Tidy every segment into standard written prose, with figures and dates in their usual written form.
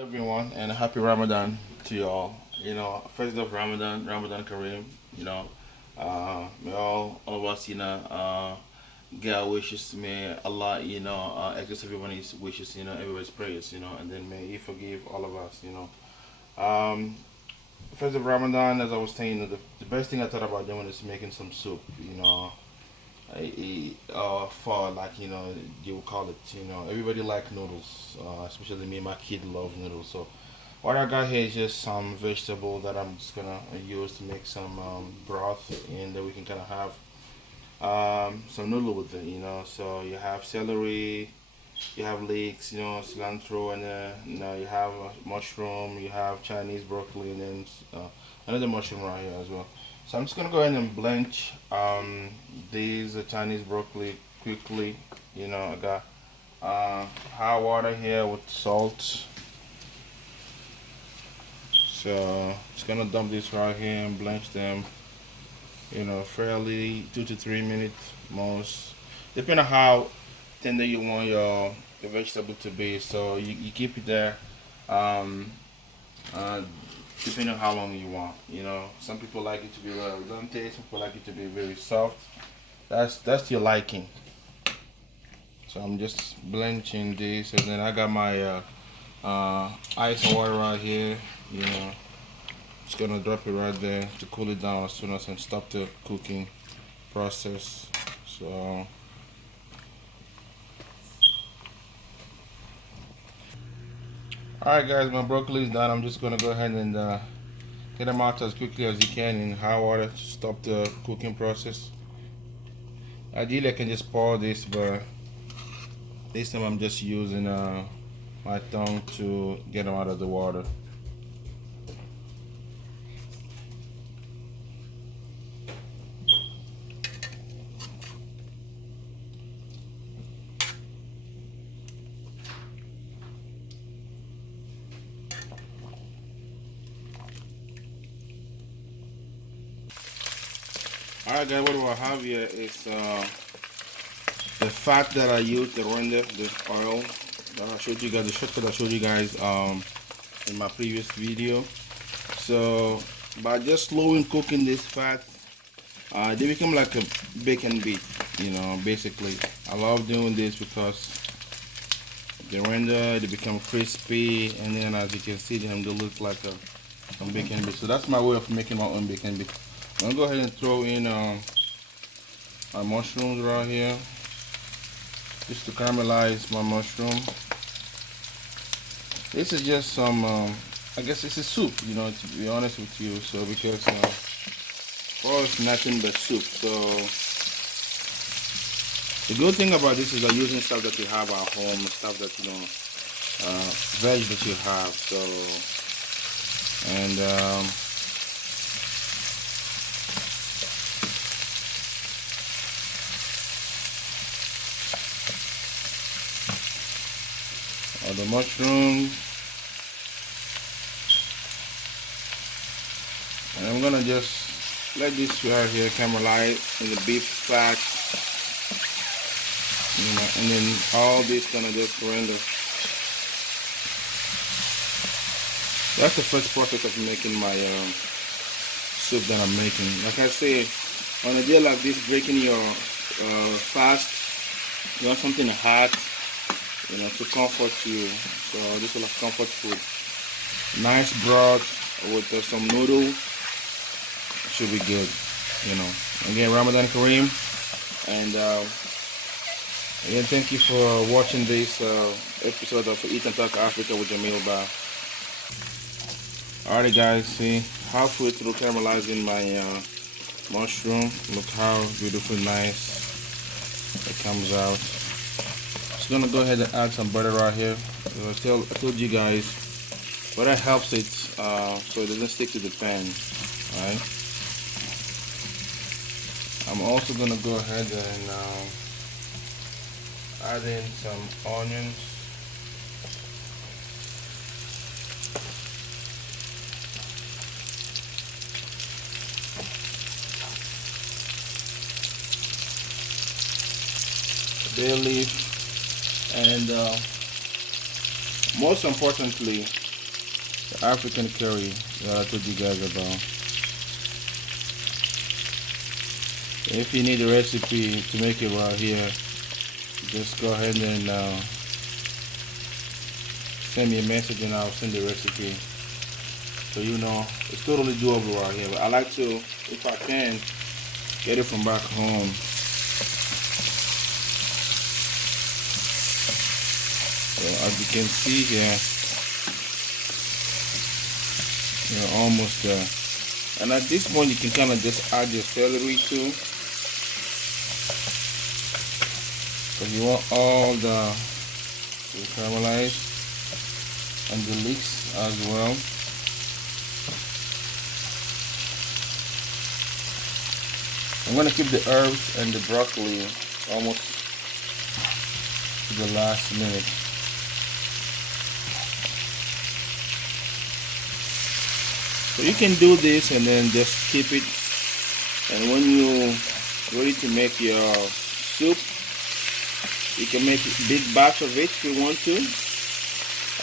Everyone, and happy Ramadan to you all. First of Ramadan Kareem. May all of us, get our wishes. May Allah, accept everybody's wishes. Everybody's prayers. And then may He forgive all of us. Um, First of Ramadan, as I was saying, the best thing I thought about doing is making some soup. For like you would call it. Everybody like noodles, especially me. My kid loves noodles. So what I got here is just some vegetable that I'm just gonna use to make some broth, and then we can kind of have some noodle with it. So you have celery, you have leeks, cilantro, and you have mushroom, you have Chinese broccoli, and then another mushroom right here as well. So I'm just gonna go ahead and blanch these Chinese broccoli quickly. I got hot water here with salt. So just gonna dump this right here and blanch them. Fairly 2 to 3 minutes most, depending on how tender you want your vegetable to be. So you keep it there, um, uh, depending on how long you want. Some people like it to be well done. Some people like it to be very soft. That's your liking. So I'm just blanching this, and then I got my ice and water right here. You know, just gonna drop it right there to cool it down as soon as I stop the cooking process. So. Alright guys, my broccoli is done. I'm just gonna go ahead and get them out as quickly as you can in hot water to stop the cooking process. Ideally I can just pour this, but this time I'm just using my tongue to get them out of the water. Alright guys, what do I have here is the fat that I used, the render, the oil that I showed you guys, the shortcut I showed you guys in my previous video. So by just slowly cooking this fat, they become like a bacon bit, basically. I love doing this because they render, they become crispy, and then as you can see them, they look like a bacon bit. So that's my way of making my own bacon bit. I'm gonna go ahead and throw in my mushrooms right here, just to caramelize my mushroom. This is just some, I guess it's a soup, to be honest with you. So because for us, nothing but soup. So the good thing about this is that using stuff that you have at home, stuff that veg that you have. So and the mushrooms, and I'm gonna just let this right here caramelize in the beef fat, and then all this gonna just render. That's the first process of making my soup that I'm making. Like I say, on a day like this, breaking your fast, you want something hot, to comfort you. So this is like comfort food. Nice broth with some noodle should be good. Again, Ramadan Kareem, and again, thank you for watching this episode of Eat and Talk Africa with Jamil Bah. Alright guys, see, halfway through caramelizing my mushroom. Look how beautifully nice it comes out. Just gonna go ahead and add some butter right here. I told you guys, butter helps it so it doesn't stick to the pan. Alright. I'm also gonna go ahead and add in some onions. Bay leaf, and most importantly, the African curry that I told you guys about. If you need a recipe to make it right here, just go ahead and send me a message and I'll send the recipe. So you know, it's totally doable right here. But I like to, if I can, get it from back home. So as you can see here, you're almost there. And at this point, you can kind of just add your celery too, because you want all the caramelized and the leeks as well. I'm gonna keep the herbs and the broccoli almost to the last minute. So you can do this and then just keep it, and when you're ready to make your soup, you can make a big batch of it if you want to,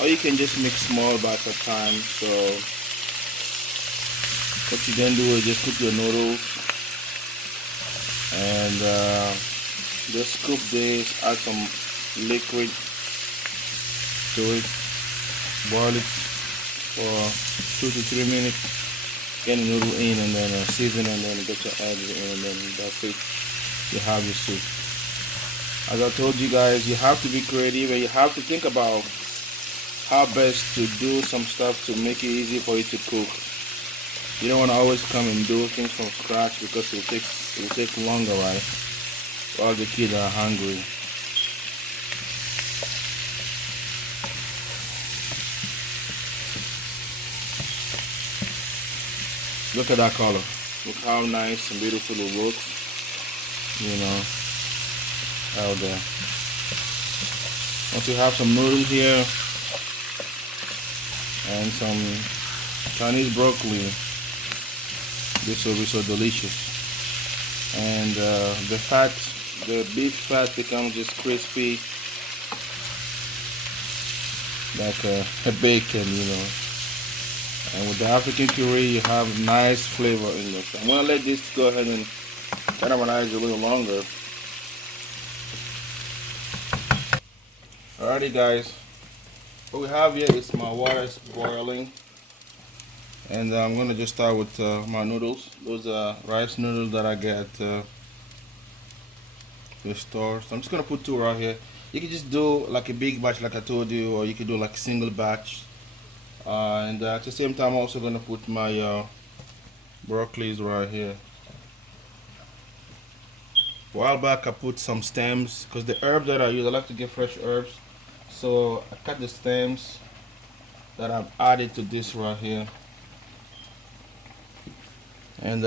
or you can just make small batch at a time. So what you then do is just cook your noodles and just scoop this, add some liquid to it, boil it for 2 to 3 minutes, get the noodle in, and then season, and then get your eggs in, and then that's it. You have your soup. As I told you guys, you have to be creative and you have to think about how best to do some stuff to make it easy for you to cook. You don't want to always come and do things from scratch because it will take longer, right? While the kids are hungry. Look at that color. Look how nice and beautiful it looks. You know, out there. Once you have some noodles here and some Chinese broccoli, this will be so delicious. And the beef fat becomes just crispy, like a bacon, you know. And with the African curry, you have nice flavor in this. I'm gonna let this go ahead and caramelize a little longer. Alrighty, guys. What we have here is my water is boiling, and I'm gonna just start with my noodles. Those are rice noodles that I get at the store. So I'm just gonna put 2 right here. You can just do like a big batch, like I told you, or you can do like a single batch. And at the same time, I'm also gonna put my broccolis right here. A while back, I put some stems because the herbs that I use, I like to get fresh herbs. So I cut the stems that I've added to this right here, and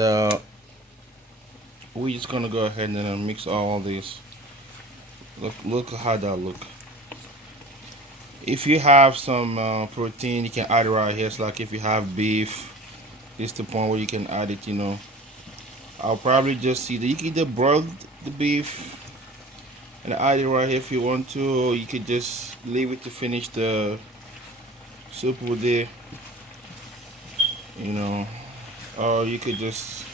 we're just gonna go ahead and then mix all this. Look how that look. If you have some protein, you can add it right here. It's like if you have beef, this is the point where you can add it, you know. I'll probably just see that you can either broil the beef and add it right here if you want to, or you could just leave it to finish the soup with it, you know, or you could just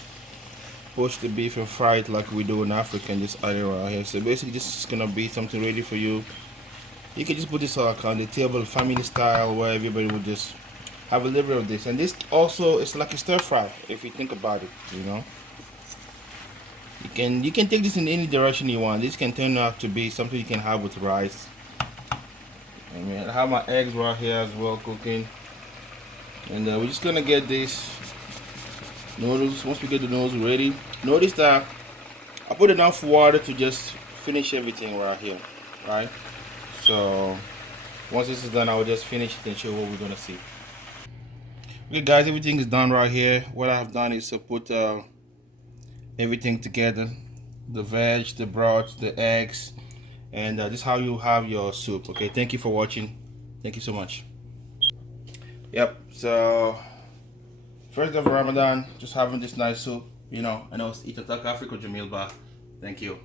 poach the beef and fry it like we do in Africa and just add it right here. So basically this is gonna be something ready for you. You can just put this on the table, family style, where everybody would just have a little bit of this. And this also is like a stir fry if you think about it, you know. You can take this in any direction you want. This can turn out to be something you can have with rice. I mean, I have my eggs right here as well cooking, and we're just gonna get this noodles. Once we get the noodles ready, notice that I put enough water to just finish everything right here, right? So once this is done, I will just finish it and show what we're gonna see. Okay, guys, everything is done right here. What I've done is to put everything together: the veg, the broth, the eggs, and this is how you have your soup. Okay, thank you for watching. Thank you so much. Yep, so first of Ramadan, just having this nice soup, you know. I know it's Eat Attack Africa, Jamil Bah. Thank you.